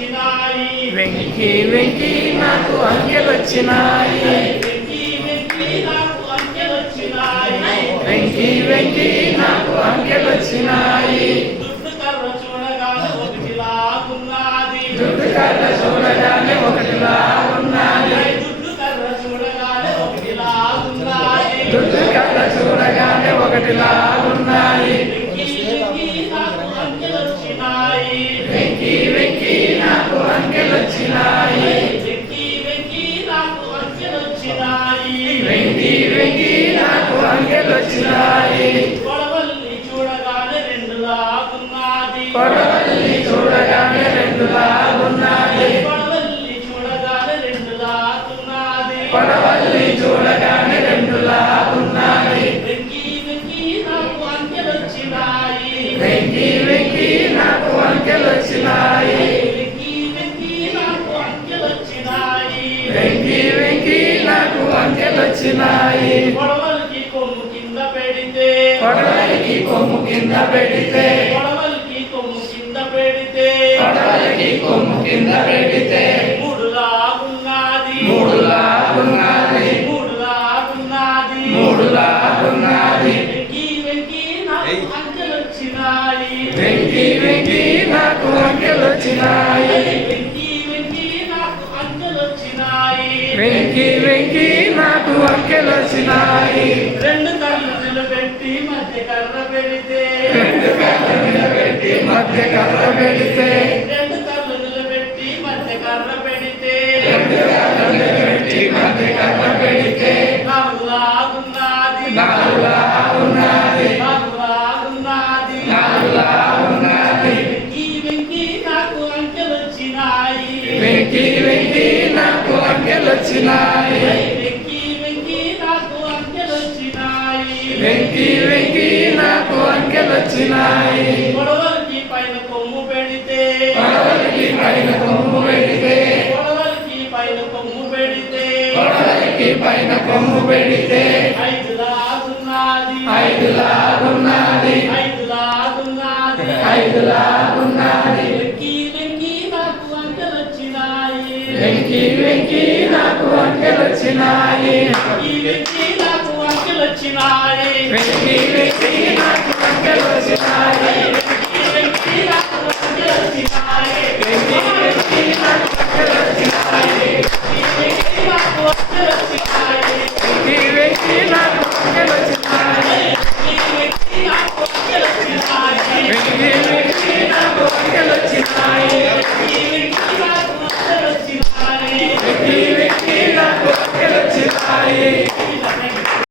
వెంకీ వెంకీ నాకు అంకెలొచ్చినాయి. వెంకీ వెంకీ నాకు అంకెలొచ్చినాయి. దుడ్డు కర్ర చూడగానే ఒకటిలా ఉన్నది. దుడ్డు కర్ర చూడగానే ఒకటిలా ఉన్నది. దుడ్డు కర్ర చూడగానే ఒకటిలా ఉన్నది. దుడ్డు కర్ర చూడగానే ఒకటిలా ఉన్నది. వెంకీ వెంకీ నాకు అంకెలొచ్చినాయి. వెంకీ వెంకీ నాకు అంకెలొచ్చినాయి. వెంకీ వెంకీ నాకు అంకెలొచ్చినాయి. కొడవల్లి చూడగానే రెండు లాగున్నది. కొడవల్లి చూడగానే రెండు లాగున్నది. కొడవల్లి చూడగానే రెండు లాగున్నది. కొడవల్లి చూడగానే రెండు లాగున్నది. వెంకీ వెంకీ నాకు అంకెలొచ్చినాయి. వెంకీ వెంకీ నాకు అంకెలొచ్చినాయి. వెంకీ వెంకీ నాకు అంకెలొచ్చినాయి. వెంకీ వెంకీ నాకు అంకెలొచ్చినాయి. కొడవలికి కొమ్ము కింద పెడితే. కొడవలికి కొమ్ము కింద పెడితే. కొడవలికి కొమ్ము కింద పెడితే. కొడవలికి కొమ్ము కింద పెడితే. మూడు లాగున్నది. మూడు లాగున్నది. మూడు లాగున్నది. మూడు లాగున్నది. వెంకీ వెంకీ నాకు అంకెలొచ్చినాయి. వెంకీ వెంకీ నాకు అంకెలొచ్చినాయి. వెంకీ వెంకీ నాకు అంకెలొచ్చినాయి. వెంకీ వెంకీ నాకు అంకెలొచ్చినాయి. రెండు కళ్ళు నిలబెట్టి మధ్య కర్ర పెడితే. రెండు కళ్ళు నిలబెట్టి మధ్య కర్ర పెడితే. రెండు కళ్ళు నిలబెట్టి మధ్య కర్ర పెడితే. రెండు కళ్ళు నిలబెట్టి మధ్య కర్ర పెడితే. నాలుగు లాగున్నది. నాలుగు లాగున్నది. నాలుగు లాగున్నది. నాలుగు లాగున్నది. వెంకీ వెంకీ నాకు అంకెలొచ్చినాయి. వెంకీ వెంకీ నాకు అంకెలొచ్చినాయి. వెంకీ వెంకీ నాకు అంకెలొచ్చినాయి. వెంకీ వెంకీ నాకు అంకెలొచ్చినాయి. కొడవలికి పైన కొమ్ము పెడితే. కొడవలికి పైన కొమ్ము పెడితే. కొడవలికి పైన కొమ్ము పెడితే. కొడవలికి పైన కొమ్ము పెడితే. ఐదు లాగున్నది. ఐదు లాగున్నది. ఐదు లాగున్నది. ఐదు లాగున్నది. వెంకీ వెంకీ నాకు అంకెలొచ్చినాయి. వెంకీ వెంకీ నాకు అంకెలొచ్చినాయి. వెంకీ వెంకీ నాకు అంకెలొచ్చినాయి. వెంకీ వెంకీ నాకు అంకెలొచ్చినాయి. వెంకీ వెంకీ నాకు అంకెలొచ్చినాయి. వెంకీ వెంకీ నాకు అంకెలొచ్చినాయి. వెంకీ వెంకీ నాకు అంకెలొచ్చినాయి. వెంకీ వెంకీ నాకు అంకెలొచ్చినాయి. వెంకీ వెంకీ నాకు అంకెలొచ్చినాయి. వెంకీ వెంకీ నాకు అంకెలొచ్చినాయి. వెంకీ